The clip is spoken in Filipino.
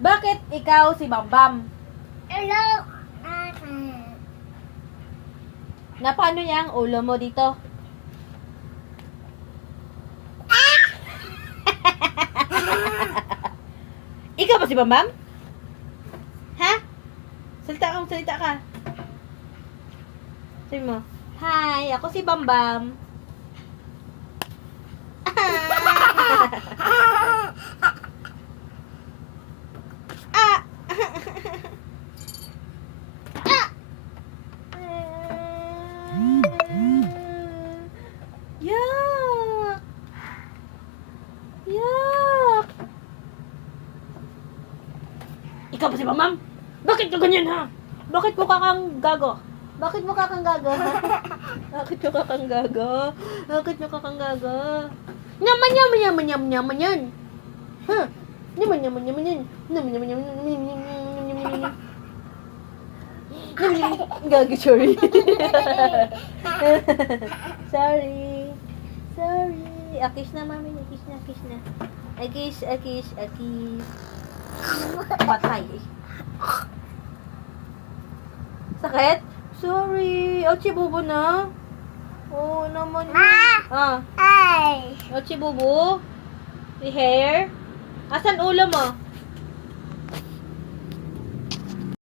Bakit ikaw si Bambam? Hello. Na paano niya ang ulo mo dito? Ikaw ba si Bambam? Ha? Salita ka. Sabi mo, hi, ako si Bambam. Ah! Yak! Yak! Ikaw ba si Bambam? Bakit ka ganyan, ha? Bakit mukha kang gago? Bakit mukha kang gago? Bakit mukha kang gago? Bakit mukha kang gago? Nyaman yan. Ha? Nyaman yan. Gago, sorry. Sorry. Akiss na, mami. Akiss na. Akiss. Patay. Sakit? Sorry. Ochi bubo na. Oo naman. Ma! Ah. Ay! Ochi bubo. The hair. Asan ulo mo?